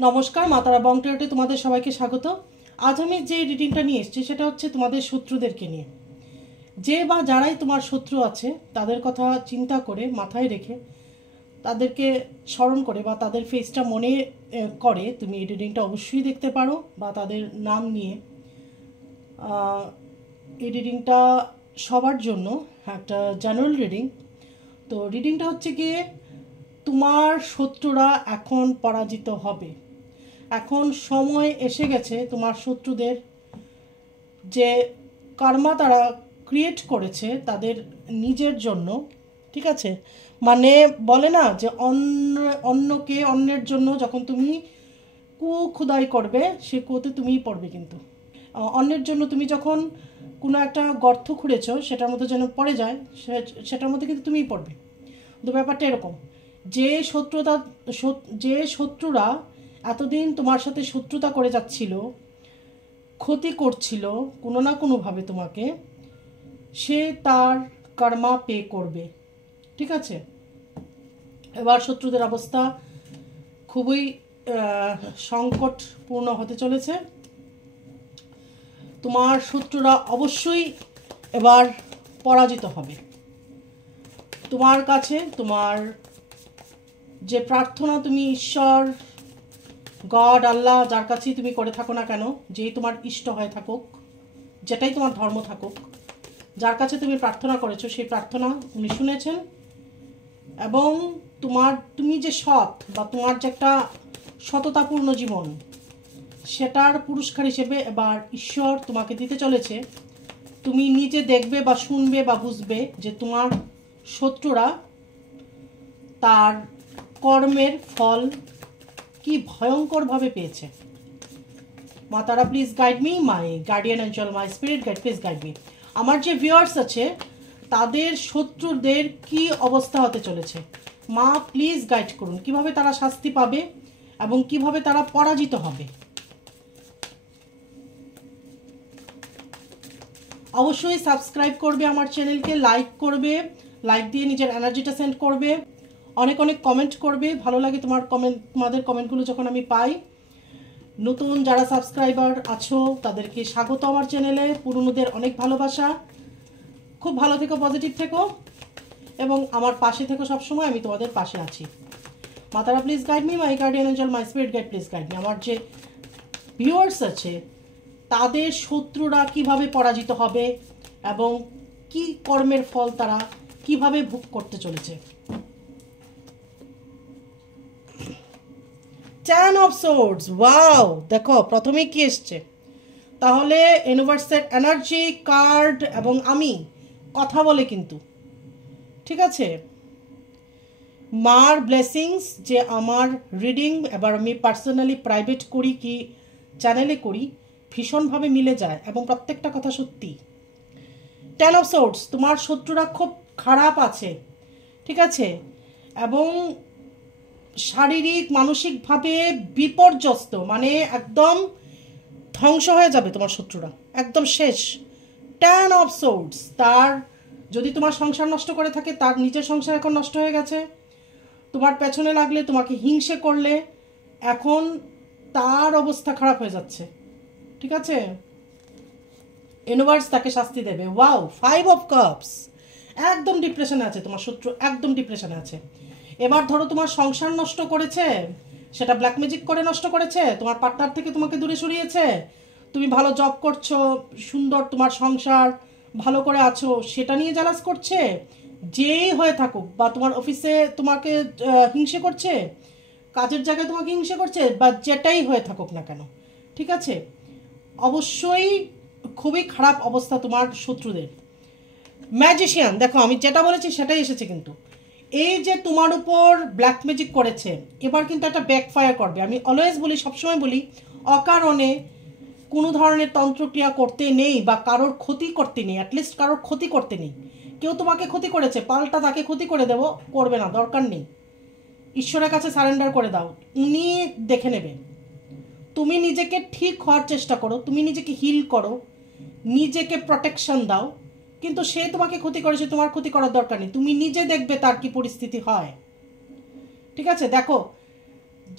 নমস্কার, মাতারা বংটেরটে তোমাদের সবাইকে স্বাগত। আজ আমি যে রিডিংটা নিয়ে এসেছি সেটা হচ্ছে তোমাদের শত্রুদেরকে নিয়ে। যে বা যারাই তোমার শত্রু আছে তাদের কথা চিন্তা করে মাথায় রেখে তাদেরকে স্মরণ করে বা তাদের ফেসটা মনে করে তুমি এই রিডিংটা অবশ্যই দেখতে পারো বা তাদের নাম নিয়ে। এই রিডিংটা সবার জন্য একটা জেনারেল রিডিং। তো রিডিংটা হচ্ছে গিয়ে তোমার শত্রুরা এখন পরাজিত হবে। এখন সময় এসে গেছে তোমার শত্রুদের যে কর্মা তারা ক্রিয়েট করেছে তাদের নিজের জন্য, ঠিক আছে? মানে বলে না যে অন্যের জন্য যখন তুমি খুদাই করবে সে কুতে তুমিই পড়বে। কিন্তু অন্যের জন্য তুমি যখন কোনো একটা গর্ত খুঁড়েছ সেটার মধ্যে যেন পড়ে যায় সেটার মধ্যে কিন্তু তুমিই পড়বে। তো ব্যাপারটা এরকম, যে শত্রুরা এতদিন তোমার সাথে শত্রুতা করে যাচ্ছিল, ক্ষতি করছিল কোনো না কোনোভাবে তোমাকে, সে তার কর্মা পে করবে, ঠিক আছে? এবার শত্রুদের অবস্থা খুবই সংকটপূর্ণ হতে চলেছে। তোমার শত্রুরা অবশ্যই এবার পরাজিত হবে। তোমার কাছে তোমার যে প্রার্থনা তুমি ঈশ্বর, গড, আল্লাহ, যার কাছেই তুমি করে থাকো না কেন, যেই তোমার ইষ্ট হয়ে থাকুক, যেটাই তোমার ধর্ম থাকুক, যার কাছে তুমি প্রার্থনা করেছো সেই প্রার্থনা উনি শুনেছেন এবং তুমি যে সৎ বা তোমার যে একটা সততাপূর্ণ জীবন সেটার পুরস্কার হিসেবে এবার ঈশ্বর তোমাকে দিতে চলেছে। তুমি নিজে দেখবে বা শুনবে বা বুঝবে যে তোমার শত্রুরা তার কর্মের ফল কি ভয়ঙ্করভাবে পেয়েছে। মাতারা please guide me, my guardian angel, my spirit guide, please guide me. আমার যে ভিউয়ার্স আছে তাদের শত্রুদের কি অবস্থা হতে চলেছে, মা প্লিজ গাইড করুন, কিভাবে তারা শাস্তি পাবে এবং কিভাবে তারা পরাজিত হবে। অবশ্যই সাবস্ক্রাইব করবে আমার চ্যানেলকে, লাইক করবে, লাইক দিয়ে নিজের এনার্জিটা সেন্ড করবে, অনেক অনেক কমেন্ট করবে। ভালো লাগে তোমাদের কমেন্টগুলো যখন আমি পাই। নতুন যারা সাবস্ক্রাইবার আছো তাদেরকে স্বাগত আমার চ্যানেলে, পুরনোদের অনেক ভালোবাসা। খুব ভালো থেকো, পজিটিভ থেকো এবং আমার পাশে থেকো সবসময়, আমি তোমাদের পাশে আছি। মাতারা please guide me, my guardian angel, my spirit guide, please guide me. আমার যে ভিউয়ার্স আছে তাদের শত্রুরা কিভাবে পরাজিত হবে এবং কি কর্মের ফল তারা কিভাবে ভোগ করতে চলেছে। 10 অফ সোর্ডস, ওয়াও! দেখো প্রথমেই কি এসছে, তাহলে ইউনিভার্সের এনার্জি কার্ড এবং আমি কথা বলে কিন্তু, ঠিক আছে? মার ব্লেসিংস যে আমার রিডিং এবার আমি পার্সোনালি প্রাইভেট করি কি চ্যানেলে করি ভীষণভাবে মিলে যায় এবং প্রত্যেকটা কথা সত্যি। 10 অফ সোর্ডস, তোমার শত্রুরা খুব খারাপ আছে, ঠিক আছে? এবং শারীরিক মানসিকভাবে বিপর্যস্ত, মানে একদম ধ্বংস হয়ে যাবে তোমার শত্রুরা, একদম শেষ। 10 অফ সোর্ডস, তার যদি তোমার সংসার নষ্ট করে থাকে তার নিজের সংসার এখন নষ্ট হয়ে গেছে, তোমার পেছনে লাগলে, তোমাকে হিংসে করলে এখন তার অবস্থা খারাপ হয়ে যাচ্ছে, ঠিক আছে? ইউনিভার্স তাকে শাস্তি দেবে। ওয়াও! 5 অফ কাপস, একদম ডিপ্রেশনে আছে তোমার শত্রু, একদম ডিপ্রেশনে আছে। এবার ধরো তোমার সংসার নষ্ট করেছে, সেটা ব্ল্যাক ম্যাজিক করে নষ্ট করেছে, তোমার পার্টনার থেকে তোমাকে দূরে সরিয়েছে, তুমি ভালো জব করছো, সুন্দর তোমার সংসার, ভালো করে আছো, সেটা নিয়ে জ্যালাস করছে, যেই হয়ে থাকুক, বা তোমার অফিসে তোমাকে হিংসে করছে, কাজের জায়গায় তোমাকে হিংসে করছে, বা যেটাই হয়ে থাকুক না কেন, ঠিক আছে? অবশ্যই খুবই খারাপ অবস্থা তোমার শত্রুদের। ম্যাজিশিয়ান, দেখো আমি যেটা বলেছি সেটাই এসেছে কিন্তু। এই যে তোমার উপর ব্ল্যাক ম্যাজিক করেছে এবার কিন্তু একটা ব্যাকফায়ার করবে। আমি অলওয়েজ বলি, সবসময় বলি, অকারণে কোনো ধরনের তন্ত্রক্রিয়া করতে নেই বা কারোর ক্ষতি করতে নেই, অ্যাটলিস্ট কারোর ক্ষতি করতে নেই। কেউ তোমাকে ক্ষতি করেছে, পাল্টা তাকে ক্ষতি করে দেবো, করবে না, দরকার নেই। ঈশ্বরের কাছে সারেন্ডার করে দাও, উনি দেখে নেবে। তুমি নিজেকে ঠিক হওয়ার চেষ্টা করো, তুমি নিজেকে হিল করো, নিজেকে প্রোটেকশন দাও, কিন্তু সে তোমাকে ক্ষতি করেছে, তোমার ক্ষতি করার দরকার নেই, তুমি নিজে দেখবে তার কি পরিস্থিতি হয়, ঠিক আছে? দেখো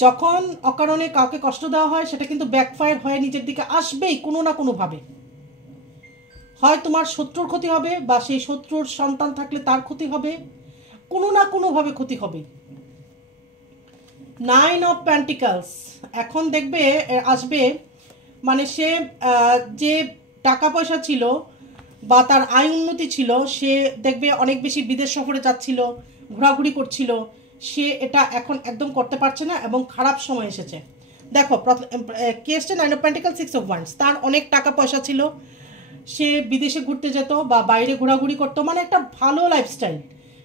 যখন অকারণে কাউকে কষ্ট দেওয়া হয় সেটা কিন্তু ব্যাকফায়ার হয়ে নিজের দিকে আসবেই কোনো না কোনোভাবে। হয় তোমার শত্রুর ক্ষতি হবে, বা সেই শত্রুর সন্তান থাকলে তার ক্ষতি হবে, কোনো না কোনোভাবে ক্ষতি হবে। 9 অফ পেন্টিকলস এখন দেখবে আসবে, মানে সে যে টাকা পয়সা ছিল বা তার আয় উন্নতি ছিল, সে দেখবে অনেক বেশি বিদেশ সফরে যাচ্ছিল, ঘোরাঘুরি করছিল, সে এটা এখন একদম করতে পারছে না এবং খারাপ সময় এসেছে। দেখো কেসটা 9 অফ পেন্টিকল 6 অফ ওয়ান্ডস, তার অনেক টাকা পয়সা ছিল, সে বিদেশে ঘুরতে যেত বা বাইরে ঘোরাঘুরি করতো, মানে একটা ভালো লাইফস্টাইল,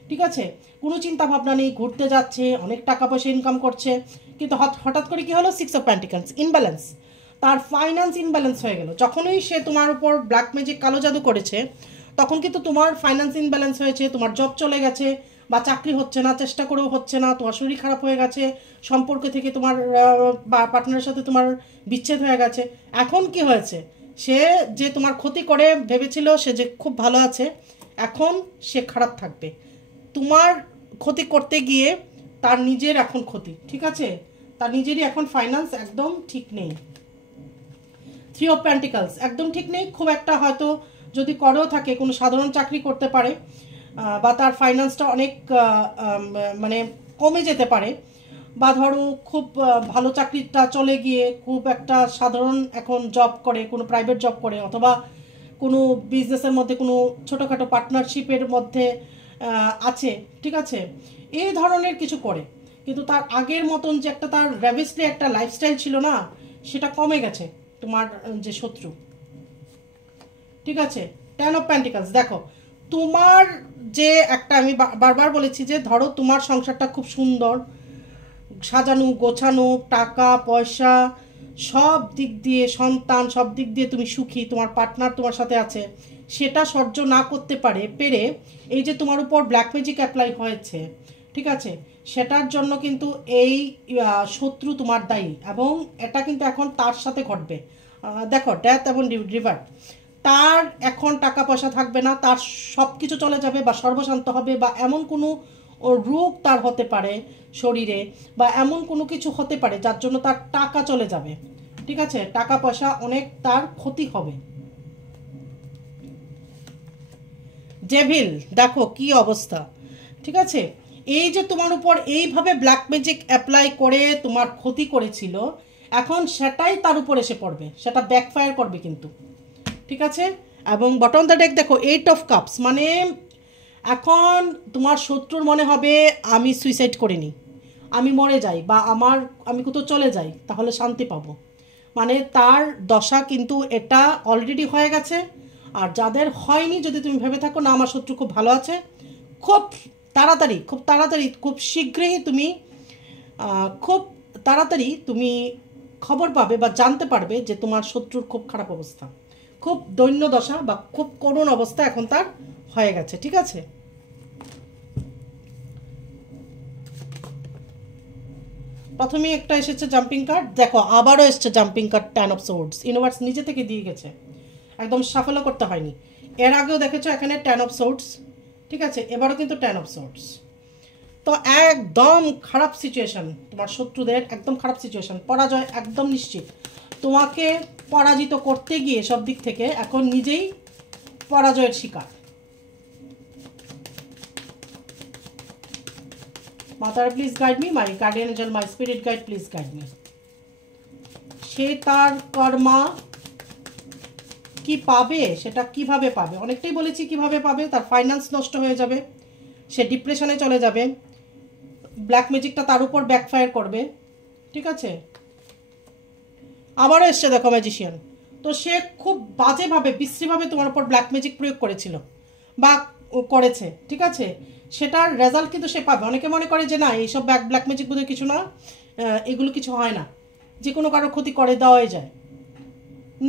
ঠিক আছে, কোনো চিন্তা ভাবনা নেই, ঘুরতে যাচ্ছে, অনেক টাকা পয়সা ইনকাম করছে, কিন্তু হঠাৎ করে কি হলো, 6 অফ পেন্টিকলস, ইনব্যালেন্স, তার ফাইন্যান্স ইনব্যালেন্স হয়ে গেল। যখনই সে তোমার উপর ব্ল্যাক ম্যাজিক কালো জাদু করেছে তখন কিন্তু তোমার ফাইন্যান্স ইনব্যালেন্স হয়েছে, তোমার জব চলে গেছে বা চাকরি হচ্ছে না, চেষ্টা করেও হচ্ছে না, তোমার শরীর খারাপ হয়ে গেছে, সম্পর্ক থেকে তোমার পার্টনারের সাথে তোমার বিচ্ছেদ হয়ে গেছে। এখন কি হয়েছে, সে যে তোমার ক্ষতি করে ভেবেছিল সে যে খুব ভালো আছে, এখন সে খারাপ থাকবে। তোমার ক্ষতি করতে গিয়ে তার নিজের এখন ক্ষতি, ঠিক আছে, তার নিজেরই এখন ফাইন্যান্স একদম ঠিক নেই। 3 অফ পেন্টিকলস একদম ঠিক নেই, খুব একটা হয়তো যদি করেও থাকে কোনো সাধারণ চাকরি করতে পারে, বা তার ফাইন্যান্সটা অনেক মানে কমে যেতে পারে, বা ধরো খুব ভালো চাকরিটা চলে গিয়ে খুব একটা সাধারণ এখন জব করে, কোনো প্রাইভেট জব করে, অথবা কোনো বিজনেসের মধ্যে কোনো ছোটোখাটো পার্টনারশিপের মধ্যে আছে, ঠিক আছে, এই ধরনের কিছু করে, কিন্তু তার আগের মতন যে একটা তার র্যাভিসলি একটা লাইফস্টাইল ছিল না, সেটা কমে গেছে তোমার যে শত্রু, ঠিক আছে। 10 অফ পেন্টিকলস দেখো, তোমার যে একটা আমি বারবার বলেছি যে ধরো তোমার সংসারটা খুব সুন্দর সাজানো গোছানো, টাকা পয়সা সব দিক দিয়ে, সন্তান সব দিক দিয়ে তুমি সুখী, তোমার পার্টনার তোমার সাথে আছে, সেটা সহ্য না করতে পেরে এই যে তোমার উপর ব্ল্যাক ম্যাজিক অ্যাপ্লাই হয়েছে, ঠিক আছে, সেটার জন্য কিন্তু এই শত্রু তোমার দায়ী, এবং এটা কিন্তু এখন তার সাথে ঘটবে। দেখো ডেথ এবং রিভার্ট, তার এখন টাকা পয়সা থাকবে না, তার সব কিছু চলে যাবে বা সর্বশান্ত হবে, বা এমন কোনো রোগ তার হতে পারে শরীরে, বা এমন কোনো কিছু হতে পারে যার জন্য তার টাকা চলে যাবে, ঠিক আছে, টাকা পয়সা অনেক তার ক্ষতি হবে। ডেভিল দেখো কি অবস্থা, ঠিক আছে, এই যে তোমার উপর এইভাবে ব্ল্যাক ম্যাজিক অ্যাপ্লাই করে তোমার ক্ষতি করেছিল, এখন সেটাই তার উপর এসে পড়বে, সেটা ব্যাকফায়ার করবে কিন্তু, ঠিক আছে। এবং বটম দ্য ডেক দেখো 8 অফ কাপস, মানে এখন তোমার শত্রুর মনে হবে আমি সুইসাইড করিনি, আমি মরে যাই, বা আমি কোথাও চলে যাই, তাহলে শান্তি পাবো, মানে তার দশা কিন্তু এটা অলরেডি হয়ে গেছে। আর যাদের হয়নি, যদি তুমি ভেবে থাকো না আমার শত্রু খুব ভালো আছে, খুব তাড়াতাড়ি খুব শীঘ্রই তুমি খুব তাড়াতাড়ি তুমি খবর পাবে বা জানতে পারবে যে তোমার শত্রুর খুব খারাপ অবস্থা, খুব দৈন্য দশা বা খুব করুণ অবস্থা এখন তার হয়ে গেছে, ঠিক আছে। প্রথমে একটা এসেছে জাম্পিং কার্ড, দেখো আবারও এসেছে jumping card 10 of swords, universe নিজে থেকে দিয়ে গেছে, একদম সাফল্য করতে হয়নি। এর আগেও দেখেছো এখানে 10 অফ সোর্ডস, ঠিক আছে, এবারও কিন্তু 10 অফ সোর্ডস। তো একদম খারাপ সিচুয়েশন, তোমার শত্রুদের একদম খারাপ সিচুয়েশন, পরাজয় একদম নিশ্চিত, তোমাকে পরাজিত করতে গিয়ে সব দিক থেকে এখন নিজেই পরাজয়ের শিকার। মাতার please guide me, my guardian angel, my spirit guide please guide me. সে তার কর্মা কি পাবে, সেটা কিভাবে পাবে, অনেকটাই বলেছি কিভাবে পাবে, তার ফাইন্যান্স নষ্ট হয়ে যাবে, সে ডিপ্রেশনে চলে যাবে, ব্ল্যাক ম্যাজিকটা তার উপর ব্যাকফায়ার করবে, ঠিক আছে। আবারও এসছে দেখো ম্যাজিশিয়ান, তো সে খুব বাজেভাবে বিশ্রীভাবে তোমার উপর ব্ল্যাক ম্যাজিক প্রয়োগ করেছিল বা করেছে, ঠিক আছে, সেটার রেজাল্ট কিন্তু সে পাবে। অনেকে মনে করে যে না এইসব ব্ল্যাক ম্যাজিক বোধহয় কিছু না, এগুলো কিছু হয় না, যে কোনো কারোর ক্ষতি করে দেওয়াই যায়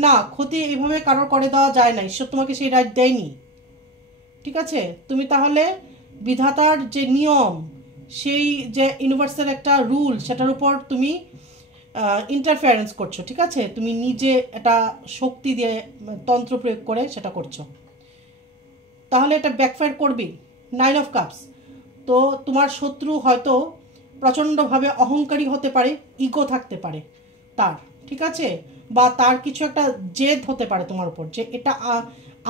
না, ক্ষতি এইভাবে কারোর করে দেওয়া যায় না, ঈশ্বর তোমাকে সেই রাইট দেয়নি, ঠিক আছে। তুমি তাহলে বিধাতার যে নিয়ম, সেই যে ইউনিভার্সের একটা রুল, সেটার উপর তুমি ইন্টারফেয়ারেন্স করছো, ঠিক আছে, তুমি নিজে এটা শক্তি দিয়ে তন্ত্র প্রয়োগ করে সেটা করছো, তাহলে এটা ব্যাকফায়ার করবেই। 9 অফ কাপস, তো তোমার শত্রু হয়তো প্রচণ্ডভাবে অহংকারী হতে পারে, ইগো থাকতে পারে তার, ঠিক আছে, বা তার কিছু একটা জেদ হতে পারে তোমার উপর, যে এটা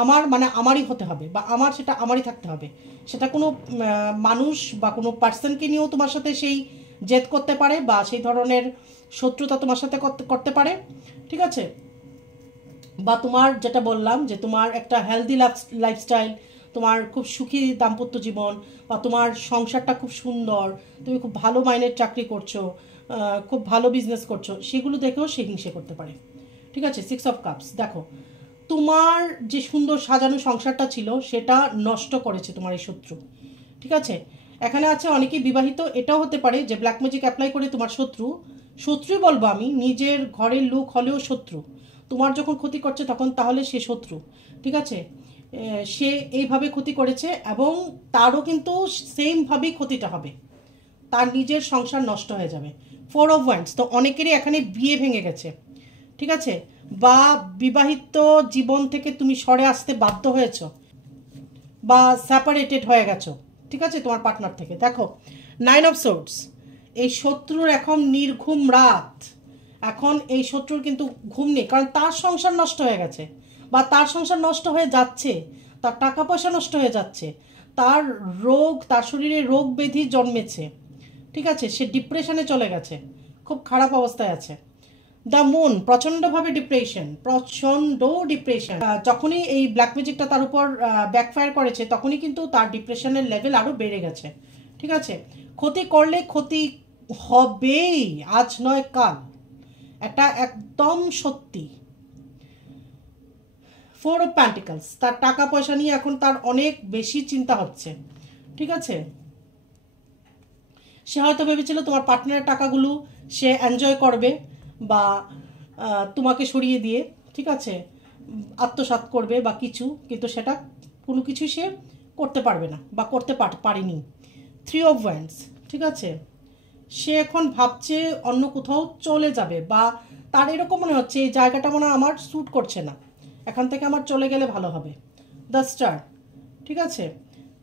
আমার মানে আমারই হতে হবে, বা আমার সেটা আমারই থাকতে হবে। সেটা কোনো মানুষ বা কোনো পার্সনকে নিয়েও তোমার সাথে সেই জেদ করতে পারে, বা সেই ধরনের শত্রুতা তোমার সাথে করতে পারে, ঠিক আছে। বা তোমার যেটা বললাম যে তোমার একটা হেলদি লাইফস্টাইল, তোমার খুব সুখী দাম্পত্য জীবন, বা তোমার সংসারটা খুব সুন্দর, তুমি খুব ভালো মাইনের চাকরি করছো, খুব ভালো বিজনেস করছো, সেগুলো দেখেও সে হিংসে করতে পারে, ঠিক আছে। 6 অফ কাপস, দেখো তোমার যে সুন্দর সাজানো সংসারটা ছিল সেটা নষ্ট করেছে তোমার এই শত্রু, ঠিক আছে। এখানে আছে অনেকেই বিবাহিত, এটাও হতে পারে যে ব্ল্যাক ম্যাজিক অ্যাপ্লাই করে তোমার শত্রুই বলবো আমি, নিজের ঘরের লোক হলেও শত্রু, তোমার যখন ক্ষতি করছে তখন তাহলে সে শত্রু, ঠিক আছে। সে এইভাবে ক্ষতি করেছে এবং তারও কিন্তু সেমভাবেই ক্ষতিটা হবে, তার নিজের সংসার নষ্ট হয়ে যাবে। 4 অফ ওয়ান্ডস, তো অনেকেরই এখানে বিয়ে ভেঙে গেছে, ঠিক আছে, বা বিবাহিত জীবন থেকে তুমি সরে আসতে বাধ্য হয়েছ, বা সেপারেটেড হয়ে গেছো, ঠিক আছে, তোমার পার্টনার থেকে। দেখো 9 অফ সোর্ডস, এই শত্রুর এখন নির্ঘুম রাত, এখন এই শত্রুর কিন্তু ঘুম নেই, কারণ তার সংসার নষ্ট হয়ে গেছে, বা তার সংসার নষ্ট হয়ে যাচ্ছে, তার টাকা পয়সা নষ্ট হয়ে যাচ্ছে, তার তার শরীরে রোগ ব্যাধি জন্মেছে, ঠিক আছে, সে ডিপ্রেশনে চলে গেছে, খুব খারাপ অবস্থায় আছে। দ্য মুন, প্রচণ্ডভাবে প্রচণ্ড ডিপ্রেশন। যখনই এই ব্ল্যাক ম্যাজিকটা তার উপর ব্যাকফায়ার করেছে তখনই কিন্তু তার ডিপ্রেশনের লেভেল আরও বেড়ে গেছে, ঠিক আছে। ক্ষতি করলে ক্ষতি হবেই, আজ নয় কাল, এটা একদম সত্যি। 4 অফ প্যান্টিকলস, তার টাকা পয়সা নিয়ে এখন তার অনেক বেশি চিন্তা হচ্ছে, ঠিক আছে। সে হয়তো ভেবেছিল তোমার পার্টনারের টাকাগুলো সে এনজয় করবে, বা তোমাকে সরিয়ে দিয়ে, ঠিক আছে, আত্মসাৎ করবে বা কিছু, কিন্তু সেটা কোনো কিছুই সে করতে পারবে না বা করতে পারেনি। 3 অফ ওয়ান্ডস, ঠিক আছে, সে এখন ভাবছে অন্য কোথাও চলে যাবে, বা তার এরকম মনে হচ্ছে এই জায়গাটা মনে হয় আমার স্যুট করছে না, এখান থেকে আমার চলে গেলে ভালো হবে। দ্য স্টার, ঠিক আছে,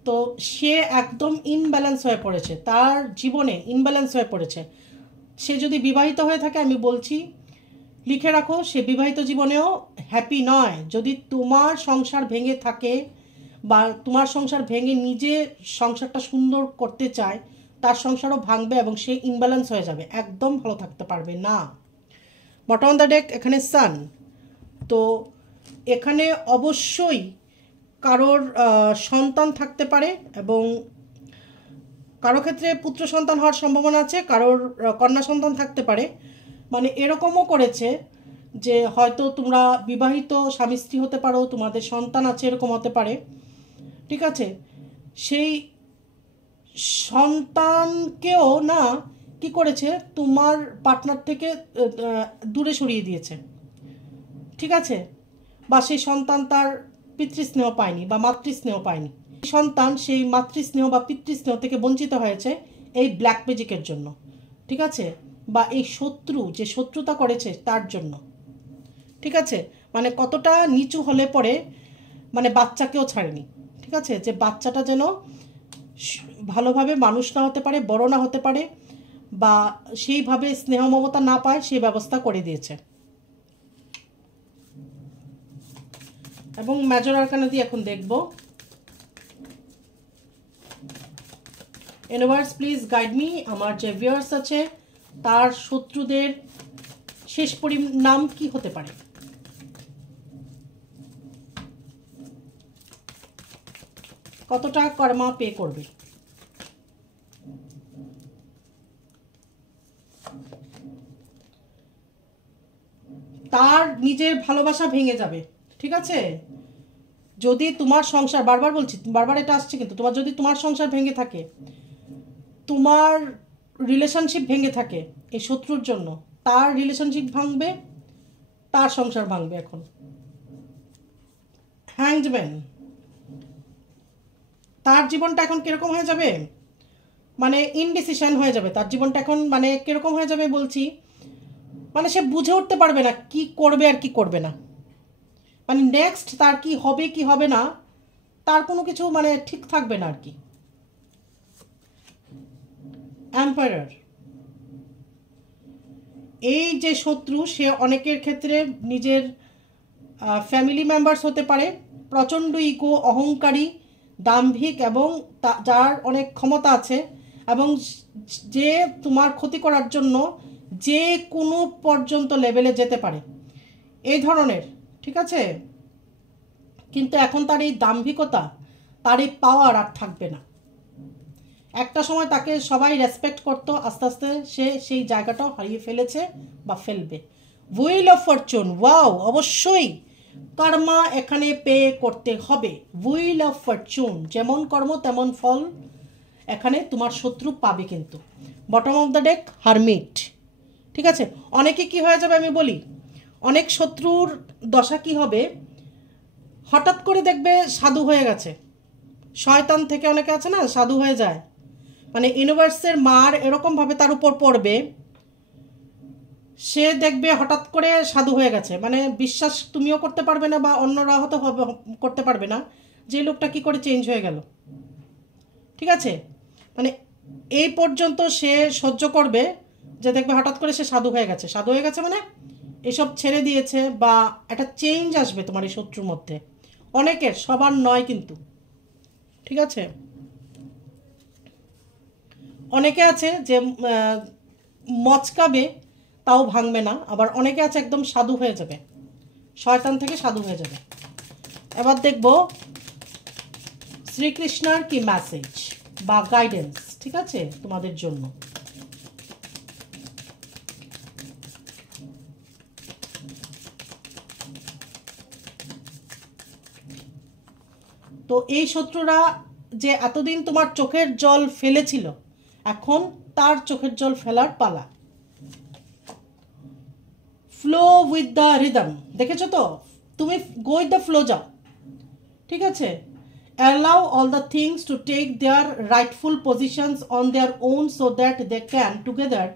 তো সে একদম ইনব্যালেন্স হয়ে পড়েছে, তার জীবনে ইনব্যালেন্স হয়ে পড়েছে। সে যদি বিবাহিত হয়ে থাকে, আমি বলছি লিখে রাখো, সে বিবাহিত জীবনেও হ্যাপি নয়। যদি তোমার সংসার ভেঙে থাকে, বা তোমার সংসার ভেঙে নিজে সংসারটা সুন্দর করতে চায়, তার সংসারও ভাঙবে এবং সে ইনব্যালেন্স হয়ে যাবে, একদম ভালো থাকতে পারবে না। বটম অন দ্য ডেক এখানে সান, তো এখানে অবশ্যই কারোর সন্তান থাকতে পারে, এবং কারো ক্ষেত্রে পুত্র সন্তান হওয়ার সম্ভাবনা আছে, কারোর কন্যা সন্তান থাকতে পারে। মানে এরকমও করেছে যে হয়তো তোমরা বিবাহিত স্বামী স্ত্রী হতে পারো, তোমাদের সন্তান আছে, এরকম হতে পারে, ঠিক আছে। সেই সন্তানকেও না কি করেছে, তোমার পার্টনার থেকে দূরে সরিয়ে দিয়েছে, ঠিক আছে, বা সেই সন্তান তার পিতৃস্নেহ পায়নি বা মাতৃস্নেহ পায়নি, সন্তান সেই মাতৃস্নেহ বা পিতৃস্নেহ থেকে বঞ্চিত হয়েছে এই ব্ল্যাক ম্যাজিকের জন্য, ঠিক আছে, বা এই শত্রু যে শত্রুতা করেছে তার জন্য, ঠিক আছে। মানে কতটা নিচু হলে পরে মানে বাচ্চাকেও ছাড়েনি, ঠিক আছে, যে বাচ্চাটা যেন ভালোভাবে মানুষ না হতে পারে, বড় না হতে পারে, বা সেইভাবে স্নেহ মমতা না পায়, সেই ব্যবস্থা করে দিয়েছে। এবং মেজর আরকানা দিয়ে এখন দেখব। ইউনিভার্স প্লিজ গাইড মি, আমার যে ভিউয়ার্স আছে তার শত্রুদের শেষ পরিণাম কি হতে পারে। কতটা কর্মা পে করবে। তার নিজের ভালোবাসা ভেঙে যাবে, ঠিক আছে। যদি তোমার সংসার, বারবার বলছি, বারবার এটা আসছে, কিন্তু তোমার যদি তোমার সংসার ভেঙে থাকে, তোমার রিলেশনশিপ ভেঙে থাকে এই শত্রুর জন্য, তার রিলেশনশিপ ভাঙবে, তার সংসার ভাঙবে। এখন হ্যাংড ম্যান, তার জীবনটা এখন কিরকম হয়ে যাবে, মানে ইনডিসিশন হয়ে যাবে তার জীবনটা এখন, মানে কিরকম হয়ে যাবে বলছি, মানে সে বুঝে উঠতে পারবে না কি করবে আর কি করবে না, মানে নেক্সট তার কি হবে কি হবে না তার কোনো কিছু মানে ঠিক থাকবে না আর কি। এম্পায়ার, এই যে শত্রু, সে অনেকের ক্ষেত্রে নিজের ফ্যামিলি মেম্বার্স হতে পারে, প্রচণ্ড ইগো, অহংকারী, দাম্ভিক এবং যার অনেক ক্ষমতা আছে এবং যে তোমার ক্ষতি করার জন্য যে কোনো পর্যন্ত লেভেলে যেতে পারে, এই ধরনের। ঠিক আছে, কিন্তু এখন তার এই দাম্ভিকতা, তার এই পাওয়ার আর থাকবে না। একটা সময় তাকে সবাই রেসপেক্ট করতো, আস্তে আস্তে সে সেই জায়গাটাও হারিয়ে ফেলেছে বা ফেলবে। হুইল অফ ফরচুন, ওয়াও, অবশ্যই কর্মা এখানে পে করতে হবে। হুইল অফ ফরচুন, যেমন কর্ম তেমন ফল এখানে তোমার শত্রু পাবে। কিন্তু bottom of the deck hermit. ঠিক আছে, অনেকে কি হয়ে যাবে আমি বলি, অনেক শত্রুর দশা কি হবে, হঠাৎ করে দেখবে সাধু হয়ে গেছে। শয়তান থেকে অনেকে আছে না, সাধু হয়ে যায়, মানে ইউনিভার্সের মার এরকমভাবে তার উপর পড়বে, সে দেখবে হঠাৎ করে সাধু হয়ে গেছে। মানে বিশ্বাস তুমিও করতে পারবে না বা অন্যরা হয়তো করতে পারবে না যে লোকটা কি করে চেঞ্জ হয়ে গেল। ঠিক আছে, মানে এই পর্যন্ত সে সহ্য করবে যে দেখবে হঠাৎ করে সে সাধু হয়ে গেছে। সাধু হয়ে গেছে মানে এসব ছেড়ে দিয়েছে বা একটা চেঞ্জ আসবে তোমার এই শত্রুর মধ্যে। অনেকের, সবার নয় কিন্তু। ঠিক আছে, অনেকে আছে যে মচকাবে তাও ভাঙবে না, আবার অনেকে আছে একদম সাধু হয়ে যাবে, শয়তান থেকে সাধু হয়ে যাবে। এবার দেখব শ্রীকৃষ্ণের কি মেসেজ বা গাইডেন্স, ঠিক আছে, তোমাদের জন্য। তো এই শত্রুরা যে এতদিন তোমার চোখের জল ফেলেছিল, এখন তার চোখের জল ফেলার পালা। ফ্লো উইথ দ্য রিদম, দেখেছো তো, তুমি গো উইথ দ্য ফ্লো যাও। ঠিক আছে, allow all the things to take their rightful positions on their own so that they can together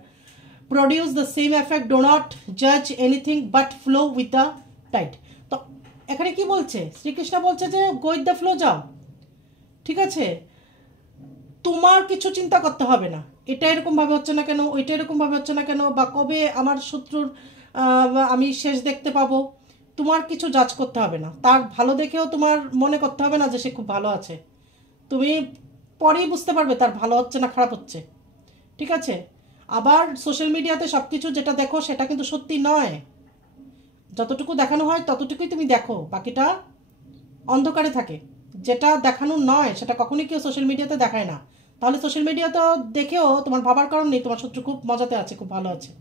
produce the same effect. Do not judge anything but flow with the tide. তো এখানে কি বলছে শ্রীকৃষ্ণ, বলছে যে go with the flow যাও। ঠিক আছে, তোমার কিছু চিন্তা করতে হবে না, এটা এরকমভাবে হচ্ছে না কেন, ওইটা এরকমভাবে হচ্ছে না কেন, বা কবে আমার শত্রুর আমি শেষ দেখতে পাবো। তোমার কিছু জাজ করতে হবে না, তার ভালো দেখেও তোমার মনে করতে হবে না যে সে খুব ভালো আছে। তুমি পরেই বুঝতে পারবে তার ভালো হচ্ছে না খারাপ হচ্ছে। ঠিক আছে, আবার সোশ্যাল মিডিয়াতে সব কিছু যেটা দেখো সেটা কিন্তু সত্যি নয়। যতটুকু দেখানো হয় ততটুকুই তুমি দেখো, বাকিটা অন্ধকারে থাকে। যেটা দেখানো নয় সেটা কখনোই কেউ সোশ্যাল মিডিয়াতে দেখায় না। তাহলে সোশ্যাল মিডিয়াতে দেখেও তোমার ভাবার কারণ নেই তোমার শত্রু খুব মজাতে আছে, খুব ভালো আছে।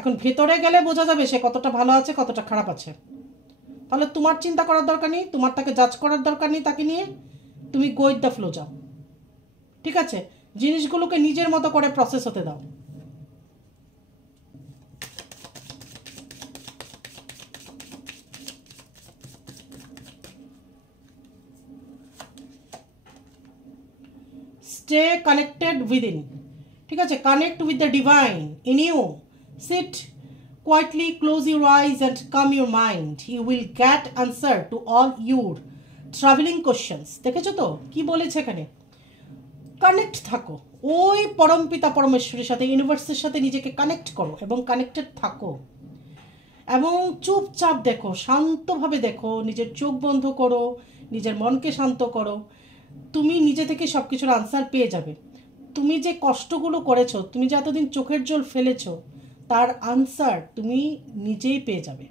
এখন ভেতরে গেলে বোঝা যাবে সে কতটা ভালো আছে, কতটা খারাপ আছে। তাহলে তোমার চিন্তা করার দরকার নেই, তোমার তাকে জাজ করার দরকার নেই তাকে নিয়ে। তুমি গো উইথ দ্য ফ্লো যাও। ঠিক আছে, জিনিসগুলোকে নিজের মতো করে প্রসেস হতে দাও। Stay connected within. ঠিক আছে, connect with the divine in you. Sit quietly, close your eyes and calm your mind. You will get answer to all your traveling questions. দেখেছো তো কি বলেছে এখানে, কানেক্ট থাকো ওই পরমপিতা পরমেশ্বরের সাথে, ইউনিভার্সের সাথে নিজেকে কানেক্ট করো এবং কানেক্টেড থাকো এবং চুপচাপ দেখো, শান্তভাবে দেখো, নিজের চোখ বন্ধ করো, নিজের মনকে শান্ত করো। তুমি নিজে থেকে সব কিছুর আনসার পেয়ে যাবে। তুমি যে কষ্টগুলো করেছো, তুমি যে এতদিন চোখের জল ফেলেছো, তার আনসার তুমি নিজেই পেয়ে যাবে।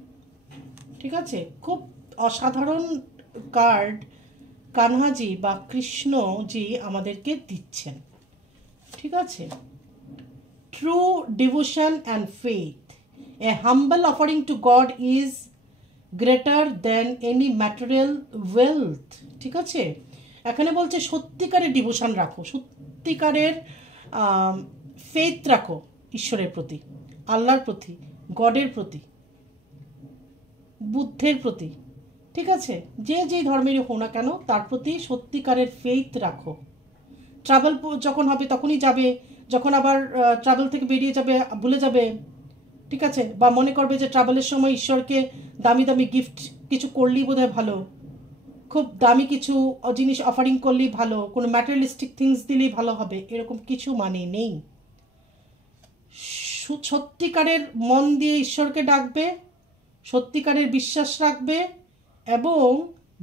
ঠিক আছে, খুব অসাধারণ কার্ড কানহাজি বা কৃষ্ণজি আমাদেরকে দিচ্ছেন। ঠিক আছে, true devotion and faith, A humble offering two god is greater than any material wealth. ঠিক আছে, এখানে বলছে সত্যিকারের ডিভোশন রাখো, সত্যিকারের ফেথ রাখো ঈশ্বরের প্রতি, আল্লাহর প্রতি, গডের প্রতি, বুদ্ধের প্রতি। ঠিক আছে, যে যেই ধর্মেরই হোক না কেন তার প্রতি সত্যিকারের ফেথ রাখো। ট্রাভেল যখন হবে তখনই যাবে, যখন আবার ট্রাভেল থেকে বেরিয়ে যাবে ভুলে যাবে। ঠিক আছে, বা মনে করবে যে ট্রাভেলের সময় ঈশ্বরকে দামি দামি গিফট কিছু করলেই বোধহয় ভালো, খুব দামি কিছু জিনিস অফারিং করলেই ভালো, কোনো ম্যাটেরিয়ালিস্টিক থিংস দিলেই ভালো হবে, এরকম কিছু মানে নেই। সত্যিকারের মন দিয়ে ঈশ্বরকে ডাকবে, সত্যিকারের বিশ্বাস রাখবে এবং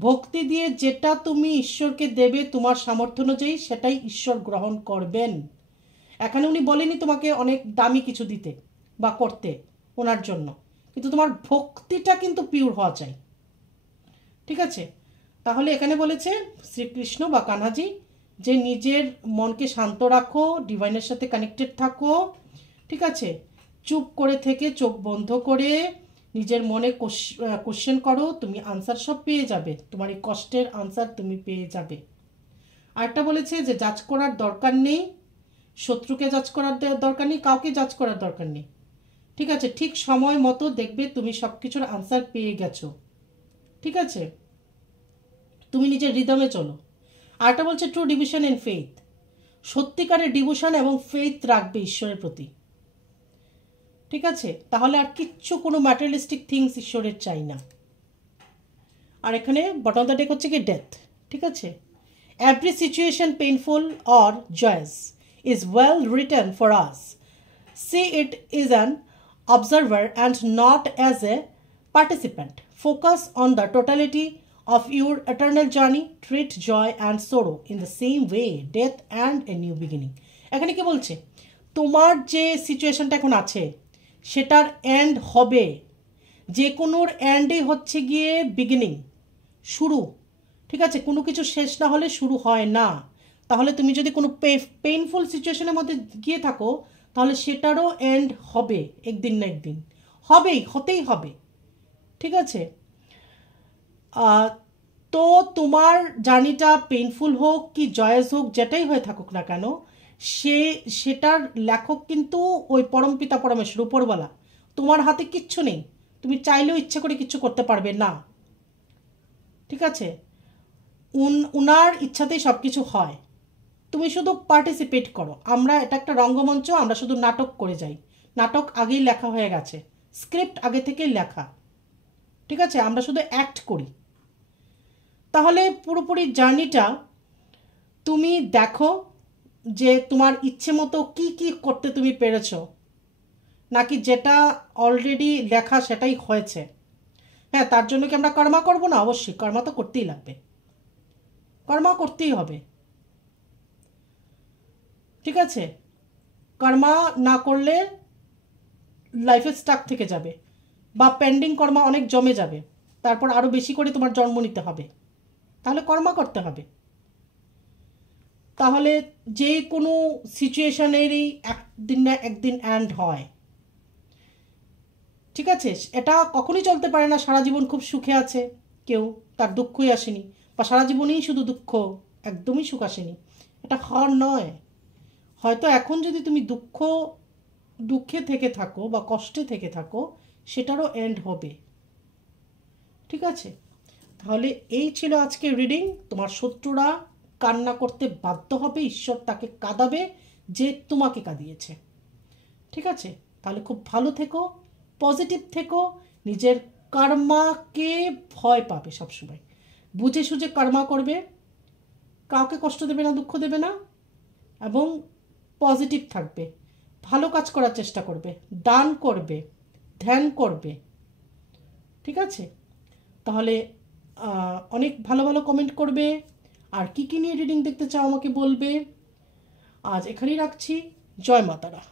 ভক্তি দিয়ে যেটা তুমি ঈশ্বরকে দেবে তোমার সামর্থ্য অনুযায়ী সেটাই ঈশ্বর গ্রহণ করবেন। এখানে উনি বলেনি তোমাকে অনেক দামি কিছু দিতে বা করতে ওনার জন্য, কিন্তু তোমার ভক্তিটা কিন্তু পিওর হওয়া চাই। ঠিক আছে, তাহলে এখানে বলেছে শ্রীকৃষ্ণ বা কানহাজি যে নিজের মনকে শান্ত রাখো, ডিভাইনের সাথে কানেক্টেড থাকো। ঠিক আছে, চুপ করে থেকে চোখ বন্ধ করে নিজের মনে কোশ্চেন করো, তুমি আনসার সব পেয়ে যাবে, তোমার এই কষ্টের আনসার তুমি পেয়ে যাবে। আরেকটা বলেছে যে জাজ করার দরকার নেই, শত্রুকে জাজ করার দরকার নেই, কাউকে জাজ করার দরকার নেই। ঠিক আছে, ঠিক সময় মতো দেখবে তুমি সব কিছুর আনসার পেয়ে গেছো। ঠিক আছে, তুমি নিজের রিদমে চলো। আরেকটা বলছে ট্রু ডিভিশন এন্ড ফেইথ, সত্যিকারের ডিভোশন এবং ফেইথ রাখবে ঈশ্বরের প্রতি। ঠিক আছে, তাহলে আর কিচ্ছু কোনো ম্যাটেরিয়ালিস্টিক থিংস ঈশ্বরের চাই না। আর এখানে বটম অফ দ্য ডেক হচ্ছে কি ডেথ। ঠিক আছে, every situation painful or joyous is well written for us, see it is an observer and not as a participant, focus on the totality of your eternal journey, treat joy and sorrow in the same way, death and a new beginning. এখানে কি বলছে, তোমার যে সিচুয়েশনটা এখন আছে সেটার and হবে, যে কোনোর এন্ডই হচ্ছে গিয়ে বিগিনিং, শুরু। ঠিক আছে, কোনো কিছু শেষ না হলে শুরু হয় না। তাহলে তুমি যদি কোনো পেইনফুল সিচুয়েশনের মধ্যে গিয়ে থাকো তাহলে সেটারও এন্ড হবে, একদিন না একদিন হবেই, হতেই হবে। ঠিক আছে, তো তোমার জার্নিটা পেইনফুল হোক কি জয়াস হোক, যেটাই হয়ে থাকুক না কেন, সেটার লেখক কিন্তু ওই পরমপিতা পরমেশ্বর, উপরওয়ালা। তোমার হাতে কিচ্ছু নেই, তুমি চাইলেও ইচ্ছে করে কিচ্ছু করতে পারবে না। ঠিক আছে, উনার ইচ্ছাতেই সব কিছু হয়, তুমি শুধু পার্টিসিপেট করো। আমরা এটা একটা রঙ্গমঞ্চ, আমরা শুধু নাটক করে যাই, নাটক আগেই লেখা হয়ে গেছে, স্ক্রিপ্ট আগে থেকেই লেখা। ঠিক আছে, আমরা শুধু অ্যাক্ট করি। তাহলে পুরোপুরি জার্নিটা তুমি দেখো যে তোমার ইচ্ছে মতো কি কি করতে তুমি পেরেছো, নাকি যেটা অলরেডি লেখা সেটাই হয়েছে। হ্যাঁ, তার জন্য কি আমরা কর্মা করবো না? অবশ্যই কর্মা তো করতেই লাগবে, কর্মা করতেই হবে। ঠিক আছে, কর্মা না করলে লাইফে স্টাক থেকে যাবে বা পেন্ডিং কর্মা অনেক জমে যাবে, তারপর আরও বেশি করে তোমার জন্ম নিতে হবে। তাহলে কর্মা করতে হবে। তাহলে যে কোনো সিচুয়েশনেরই একদিন না একদিন এন্ড হয়। ঠিক আছে, এটা কখনোই চলতে পারে না সারা জীবন খুব সুখে আছে কেউ, তার দুঃখই আসেনি, বা সারা জীবনেই শুধু দুঃখ, একদমই সুখ আসেনি, এটা হওয়ার নয়। হয়তো এখন যদি তুমি দুঃখে থেকে থাকো বা কষ্টে থেকে থাকো, সেটারও এন্ড হবে। ঠিক আছে, তাহলে এই ছিল আজকে রিডিং। তোমার শত্রুরা কান্না করতে বাধ্য হবে, ঈশ্বর তাকে কাঁদাবে যে তোমাকে কাঁদিয়েছে। ঠিক আছে, তাহলে খুব ভালো থেকো, পজিটিভ থেকো, নিজের কর্মাকে ভয় পাবে সবসময়, বুঝে সুঝে কর্মা করবে, কাউকে কষ্ট দেবে না, দুঃখ দেবে না, এবং পজিটিভ থাকবে, ভালো কাজ করার চেষ্টা করবে, দান করবে, ধ্যান করবে। ঠিক আছে, তাহলে অনেক ভালো ভালো কমেন্ট করবে, আর কী কী নিয়ে রিডিং দেখতে চাও আমাকে বলবে। আজ এখানেই রাখছি। জয় মাতারা।